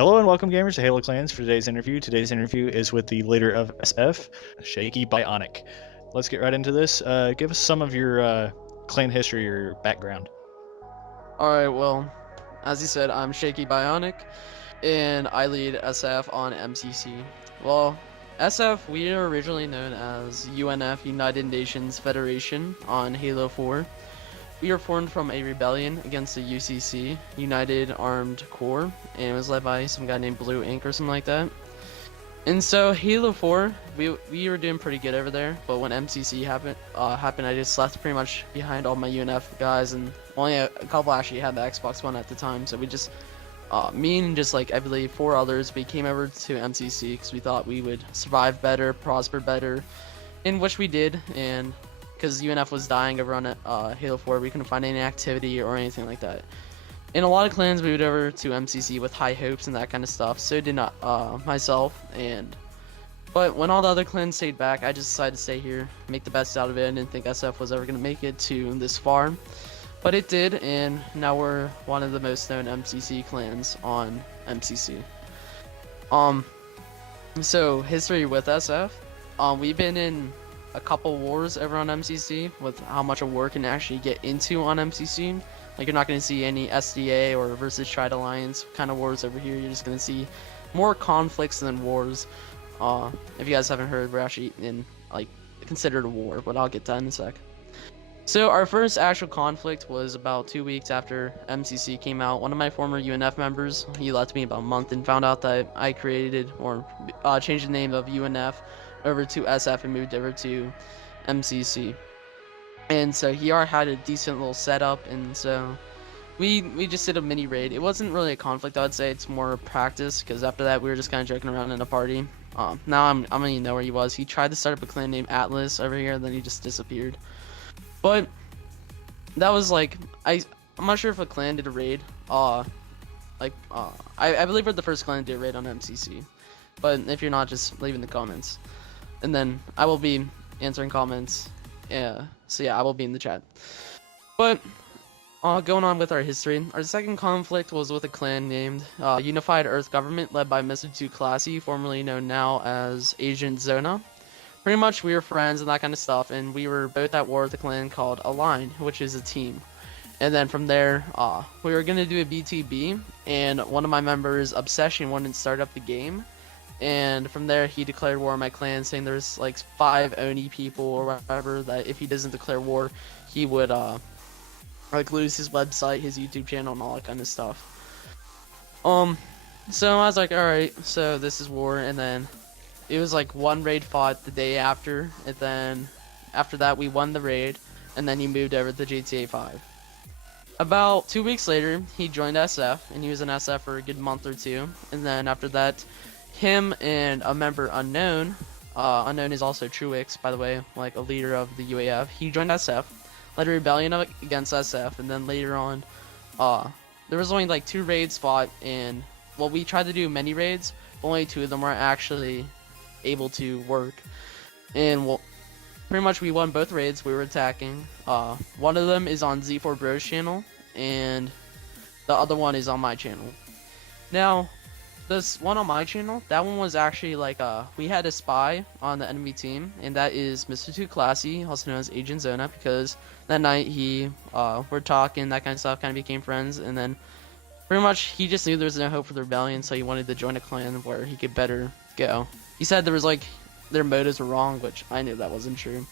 Hello and welcome, gamers, to Halo Clans for today's interview. Today's interview is with the leader of SF, Shaky Bionic. Let's get right into this. Give us some of your clan history or your background. Alright, well, as you said, I'm Shaky Bionic, and I lead SF on MCC. Well, SF, we are originally known as UNF, United Nations Federation, on Halo 4. We were formed from a rebellion against the UCC, United Armed Corps, and it was led by some guy named Blue Ink or something like that. And so Halo 4, we were doing pretty good over there, but when MCC happened, I just left pretty much behind all my UNF guys, and only a couple actually had the Xbox One at the time. So we just, me and just like I believe 4 others, we came over to MCC because we thought we would survive better, prosper better, in which we did. And because UNF was dying over on Halo 4, we couldn't find any activity or anything like that. In a lot of clans, we moved over to MCC with high hopes and that kind of stuff. So did not myself. But when all the other clans stayed back, I just decided to stay here, make the best out of it. I didn't think SF was ever gonna make it to this far, but it did, and now we're one of the most known MCC clans on MCC. So history with SF. We've been in a couple wars over on MCC with how much a war can actually get into on MCC. Like, you're not going to see any SDA or versus Triad Alliance kind of wars over here. You're just going to see more conflicts than wars. If you guys haven't heard, we're actually in, like, considered a war, but I'll get to that in a sec. So our first actual conflict was about 2 weeks after MCC came out. One of my former UNF members, he left me about a month and found out that I created or changed the name of UNF over to SF and moved over to MCC. And so he already had a decent little setup, and so we just did a mini raid. It wasn't really a conflict, I would say. It's more practice, because after that we were just kind of joking around in a party. Now I don't even know where he was. He tried to start up a clan named Atlas over here, and then he just disappeared. But that was like, I'm not sure if a clan did a raid. I believe we're the first clan to do a raid on MCC. But if you're not, just leave in the comments, and then I will be answering comments. So yeah, I will be in the chat. But going on with our history, our second conflict was with a clan named Unified Earth Government, led by Mr. Too Classy, formerly known now as Agent Zona. Pretty much we were friends and that kind of stuff, and we were both at war with a clan called Align, which is a team. And then from there, we were gonna do a BTB, and one of my members, Obsession, wanted to start up the game. And from there, he declared war on my clan, saying there's like 5 Oni people or whatever, that if he doesn't declare war, he would like lose his website, his YouTube channel, and all that kind of stuff. So I was like, alright, so this is war. And then it was like one raid fought the day after, and then after that we won the raid, and then he moved over to GTA 5. About 2 weeks later, he joined SF, and he was in SF for a good month or two, and then after that, him and a member Unknown, Unknown is also Truix, by the way, like a leader of the UAF, he joined SF, led a rebellion against SF, and then later on, there was only like 2 raids fought, and, well, we tried to do many raids, but only 2 of them were actually able to work, and, well, pretty much we won both raids. We were attacking. One of them is on Z4 Bros channel, and the other one is on my channel. Now, this one on my channel, that one was actually like we had a spy on the enemy team, and that is Mr. Too Classy, also known as Agent Zona, because that night he we're talking, that kind of stuff, kind of became friends, and then pretty much he just knew there was no hope for the rebellion, so he wanted to join a clan where he could better go. He said there was like their motives were wrong, which I knew that wasn't true.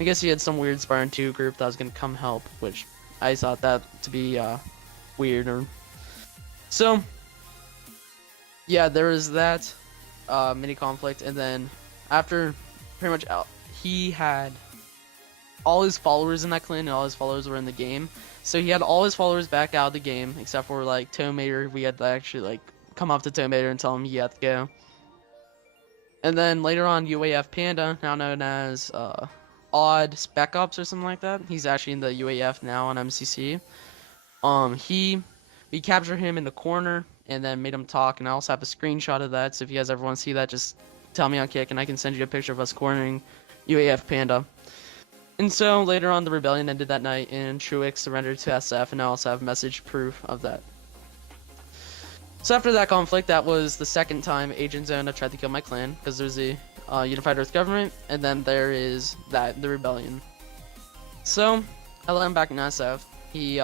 I guess he had some weird Spartan 2 group that was gonna come help, which I thought that to be weird. Or so yeah, there was that mini conflict, and then after pretty much he had all his followers in that clan, and all his followers were in the game, so he had all his followers back out of the game except for like Tomater. We had to actually like come up to Tomater and tell him he had to go. And then later on, UAF Panda, now known as Odd Spec Ops or something like that. He's actually in the UAF now on MCC. We captured him in the corner and then made him talk, and I also have a screenshot of that. So if you guys ever want to see that, just tell me on Kick, and I can send you a picture of us cornering UAF Panda. And so later on, the rebellion ended that night, and Truix surrendered to SF, and I also have message proof of that. So after that conflict, that was the second time Agent Zona tried to kill my clan, because there's the Unified Earth Government, and then there is the rebellion. So I let him back in SF. He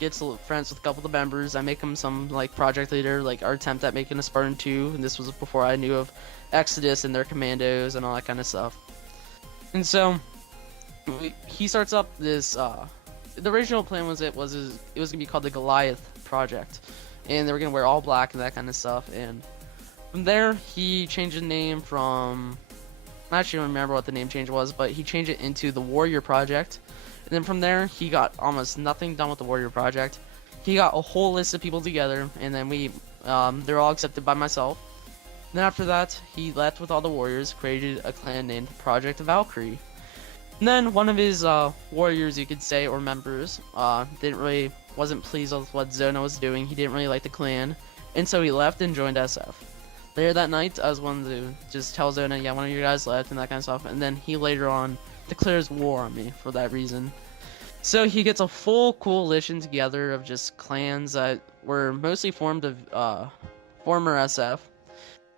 gets friends with a couple of the members. I make him some like project leader, like our attempt at making a Spartan 2, and this was before I knew of Exodus and their commandos and all that kind of stuff. And so he starts up this. The original plan was it was gonna be called the Goliath Project, and they were gonna wear all black and that kind of stuff. And from there, he changed the name from. I actually don't remember what the name change was, but he changed it into the Warrior Project. And then from there, he got almost nothing done with the Warrior Project. He got a whole list of people together, and then they're all accepted by myself. Then after that, he left with all the warriors, created a clan named Project Valkyrie. And then one of his warriors, you could say, or members, wasn't pleased with what Zona was doing. He didn't really like the clan, and so he left and joined SF. Later that night, I was one to just tell Zona, yeah, one of you guys left and that kind of stuff, and then he later on declares war on me for that reason. So he gets a full coalition together of just clans that were mostly formed of former SF,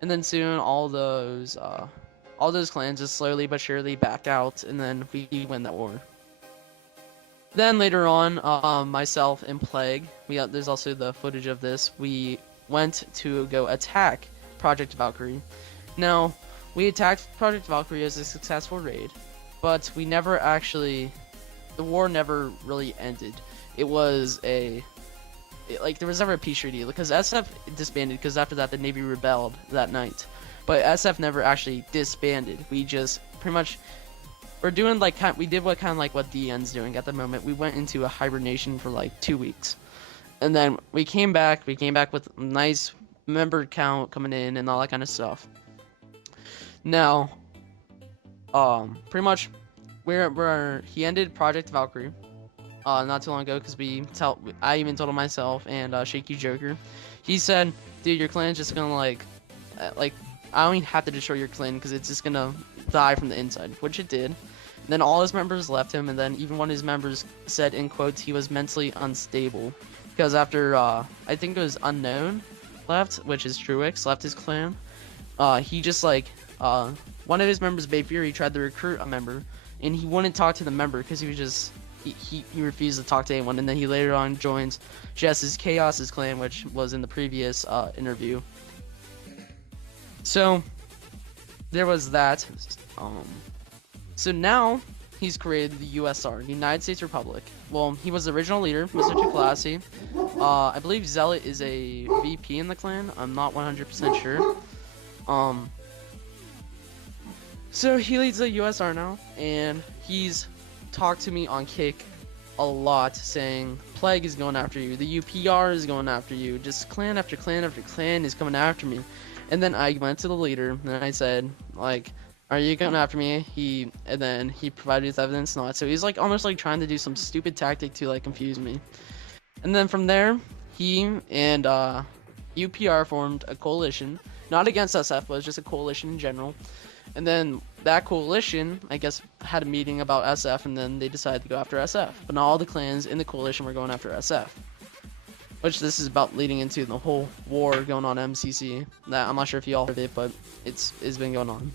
and then soon all those clans just slowly but surely back out, and then we win that war. Then later on, myself and Plague, there's also the footage of this. We went to go attack Project Valkyrie. Now, we attacked Project Valkyrie as a successful raid, but we never actually, the war never really ended. It was there was never a peace treaty, because SF disbanded, because after that the Navy rebelled that night. But SF never actually disbanded. We just pretty much, we did what DN's doing at the moment. We went into a hibernation for like 2 weeks. And then we came back with nice member count coming in and all that kind of stuff. Now, pretty much, he ended Project Valkyrie, not too long ago, because I even told him myself and Shaky Joker. He said, dude, your clan's just gonna I don't even have to destroy your clan because it's just gonna die from the inside, which it did. And then all his members left him, and then even one of his members said in quotes he was mentally unstable because after I think it was Unknown left, which is Truex, left his clan. He just one of his members, Bay Fury, tried to recruit a member, and he wouldn't talk to the member because he was just he refused to talk to anyone. And then he later on joins Jess's Chaos's clan, which was in the previous interview. So there was that. So now he's created the USR, United States Republic. Well, he was the original leader, Mr. Too Classy. I believe Zealot is a VP in the clan. I'm not 100% sure. So he leads the USR now, and he's talked to me on Kick a lot, saying Plague is going after you, the UPR is going after you, just clan after clan after clan is coming after me. And then I went to the leader and I said, are you coming after me? And then he provided his evidence not. So he's almost trying to do some stupid tactic to confuse me. And then from there, he and UPR formed a coalition, not against SF, but it was just a coalition in general. And then that coalition, I guess, had a meeting about SF, and then they decided to go after SF. But not all the clans in the coalition were going after SF. Which this is about leading into the whole war going on MCC. That I'm not sure if you all heard it, but it's been going on.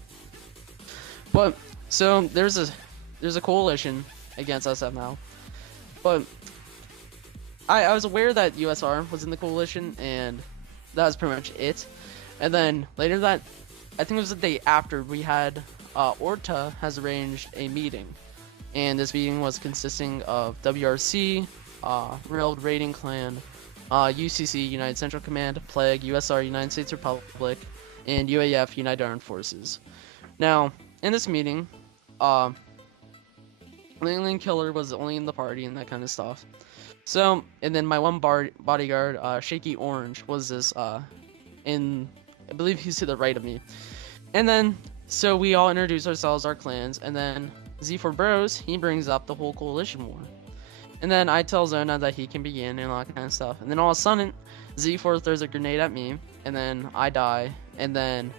But so there's a coalition against SF now. But I was aware that USR was in the coalition, and that was pretty much it. And then later that, I think it was the day after, we had Orta has arranged a meeting, and this meeting was consisting of WRC, Railed Raiding Clan, UCC United Central Command, Plague, USR United States Republic, and UAF United Armed Forces. Now, in this meeting, Ling Killer was only in the party and that kind of stuff. So, and then my one bodyguard, Shaky Orange, was this, I believe he's to the right of me. And then, so we all introduce ourselves, our clans, and then Z4 Bros, he brings up the whole coalition war. And then I tell Zona that he can begin and all that kind of stuff. And then all of a sudden, Z4 throws a grenade at me, and then I die, and then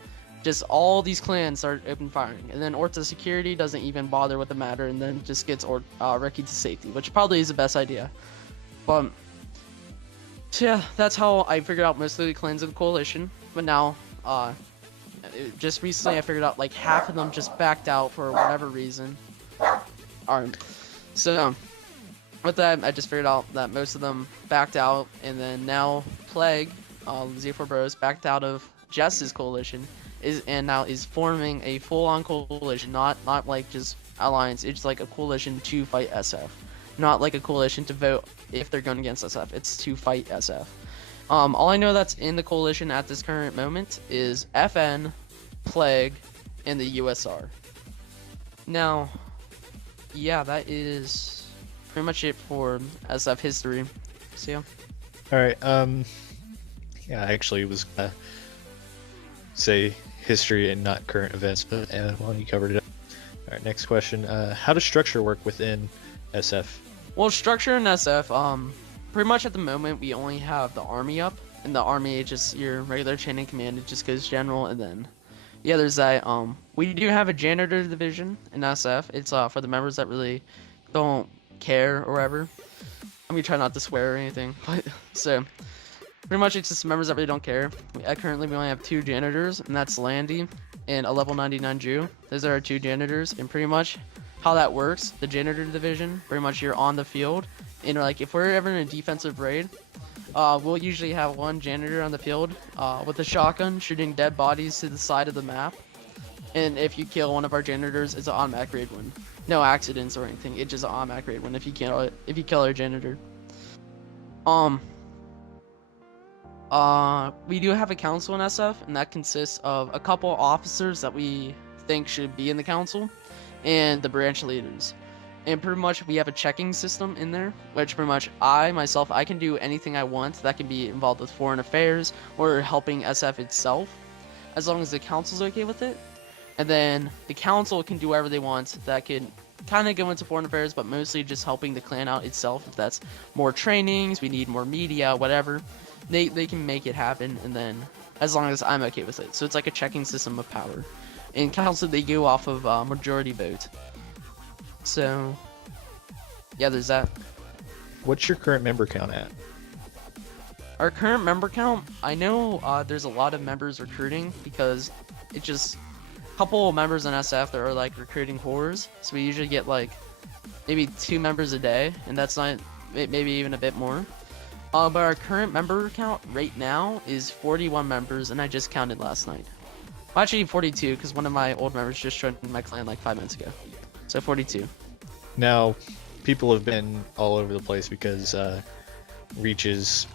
just all these clans start open firing. And then Orta Security doesn't even bother with the matter, and then just gets Reki to safety, which probably is the best idea. But So yeah, that's how I figured out most of the clans of the coalition. But now, just recently I figured out like half of them just backed out for whatever reason. Alright, so with that, I just figured out that most of them backed out, and then now Plague, Z4 Bros, backed out of Jess's coalition, and now is forming a full-on coalition, not like just alliance. It's like a coalition to fight SF, not like a coalition to vote if they're going against SF. It's to fight SF. All I know that's in the coalition at this current moment is FN, Plague, and the USR. Now, yeah, that is pretty much it for SF history. So yeah. All right. Yeah, I actually was gonna say history and not current events, but well, you covered it. All right. Next question. How does structure work within SF? Well, structure in SF, pretty much at the moment we only have the army up, and the army just your regular chain of command. It just goes general, and then yeah, there's that. We do have a janitor division in SF. It's for the members that really don't care or whatever. I mean, try not to swear or anything, but so pretty much it's just members that really don't care. Currently we only have 2 janitors, and that's Landy and a level 99 Jew. Those are our 2 janitors, and pretty much how that works, the janitor division, pretty much you're on the field, and like if we're ever in a defensive raid, we'll usually have 1 janitor on the field with a shotgun shooting dead bodies to the side of the map. And if you kill one of our janitors, it's an automatic raid win. No accidents or anything. It's just an automatic raid win if you kill our janitor. We do have a council in SF, and that consists of a couple officers that we think should be in the council, and the branch leaders. And pretty much we have a checking system in there, which pretty much I can do anything I want that can be involved with foreign affairs or helping SF itself, as long as the council's okay with it. And then the council can do whatever they want that can kind of go into foreign affairs, but mostly just helping the clan out itself. If that's more trainings, we need more media, whatever, they can make it happen, and then as long as I'm okay with it. So it's like a checking system of power. In council, they go off of majority vote. So yeah, there's that. What's your current member count at? Our current member count, I know there's a lot of members recruiting because it just couple of members in SF that are like recruiting horrors, so we usually get like maybe 2 members a day, and that's not maybe even a bit more. But our current member count right now is 41 members, and I just counted last night. Well, actually 42, because one of my old members just joined my clan like 5 minutes ago. So 42. Now, people have been all over the place because Reaches,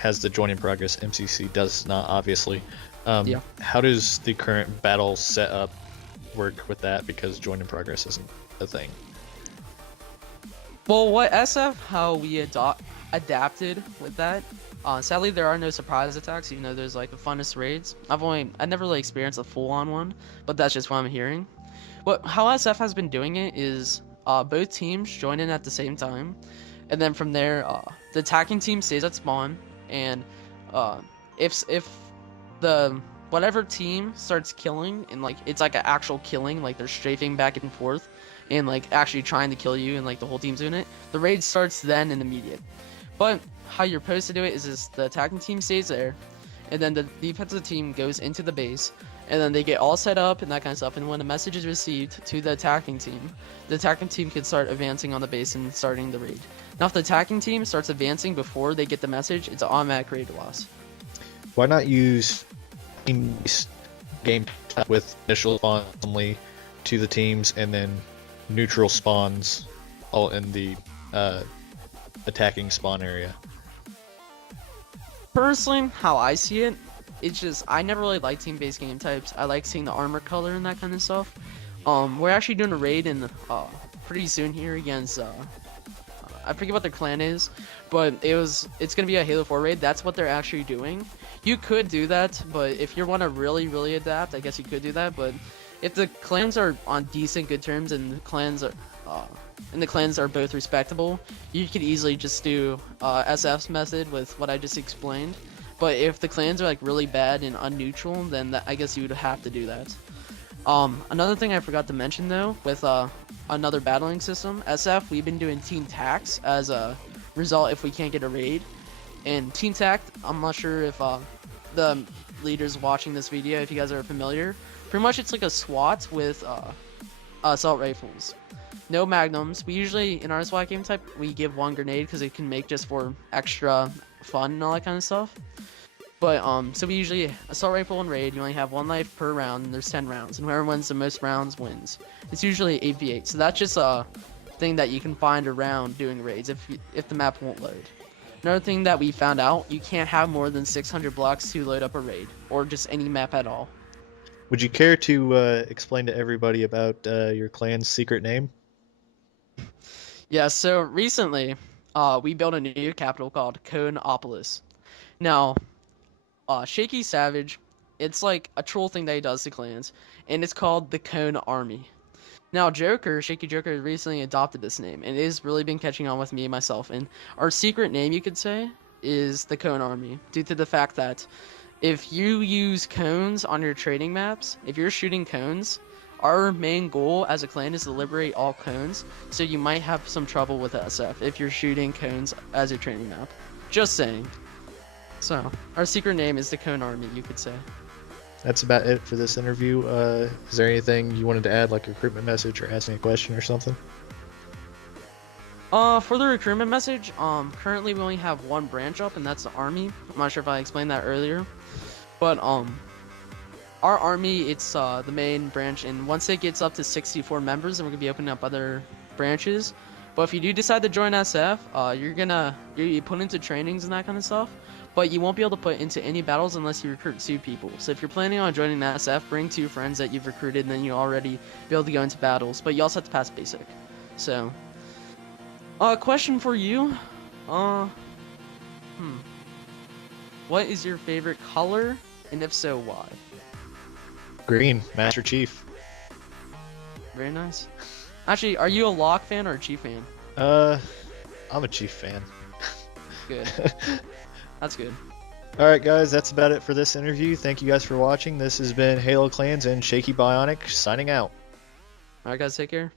has the join in progress. MCC does not, obviously. Yeah. How does the current battle setup work with that? Because join in progress isn't a thing. Well, what SF, how we adapted with that. Sadly, there are no surprise attacks, even though there's like the funnest raids. I never really experienced a full-on one, but that's just what I'm hearing. But how SF has been doing it is both teams join in at the same time, and then from there, the attacking team stays at spawn, and if the whatever team starts killing, and like it's like an actual killing, like they're strafing back and forth and like actually trying to kill you, and like the whole team's doing it, the raid starts then and immediate. But how you're supposed to do it is the attacking team stays there, and then the defensive team goes into the base, and then they get all set up and that kind of stuff, and when a message is received to the attacking team can start advancing on the base and starting the raid. Now if the attacking team starts advancing before they get the message, it's an automatic raid loss. Why not use game with initial spawn only to the teams, and then neutral spawns all in the attacking spawn area? Personally, how I see it, it's just I never really like team-based game types. I like seeing the armor color and that kind of stuff. We're actually doing a raid in pretty soon here against I forget what their clan is, but it's gonna be a Halo 4 raid. That's what they're actually doing. You could do that, but if you want to really adapt, I guess you could do that. But if the clans are on decent good terms and the clans are both respectable, you could easily just do SF's method with what I just explained. But if the clans are like really bad and unneutral, then I guess you would have to do that. Another thing I forgot to mention though, with another battling system, SF, we've been doing team tax as a result if we can't get a raid. And Team Tact, I'm not sure if the leaders watching this video, if you guys are familiar, pretty much it's like a SWAT with assault rifles. No magnums. We usually, in our SWAT game type, we give one grenade because it can make just for extra fun and all that kind of stuff. But, so we usually, assault rifle and raid, you only have 1 life per round, and there's 10 rounds, and whoever wins the most rounds wins. It's usually 8v8, so that's just a thing that you can find around doing raids if the map won't load. Another thing that we found out, you can't have more than 600 blocks to load up a raid, or just any map at all. Would you care to explain to everybody about your clan's secret name? Yeah, so recently, we built a new capital called Coneopolis. Now, Shaky Savage, it's like a troll thing that he does to clans, and it's called the Cone Army. Now, Shaky Joker, recently adopted this name, and it has really been catching on with me and myself. And our secret name, you could say, is the Cone Army, due to the fact that if you use cones on your trading maps, if you're shooting cones, our main goal as a clan is to liberate all cones, so you might have some trouble with SF if you're shooting cones as your trading map. Just saying. So, our secret name is the Cone Army, you could say. That's about it for this interview. Is there anything you wanted to add, like a recruitment message or asking a question or something? For the recruitment message, currently we only have 1 branch up, and that's the army. I'm not sure if I explained that earlier, but our army, it's the main branch, and once it gets up to 64 members, then we're gonna be opening up other branches. But if you do decide to join SF, you're put into trainings and that kind of stuff, but you won't be able to put into any battles unless you recruit 2 people. So if you're planning on joining the SF, bring 2 friends that you've recruited, and then you'll already be able to go into battles. But you also have to pass basic. So, question for you. What is your favorite color, and if so, why? Green, Master Chief. Very nice. Actually, are you a Locke fan or a Chief fan? I'm a Chief fan. Good. That's good. Alright guys, that's about it for this interview. Thank you guys for watching. This has been Halo Clans and Shaky Bionic signing out. Alright guys, take care.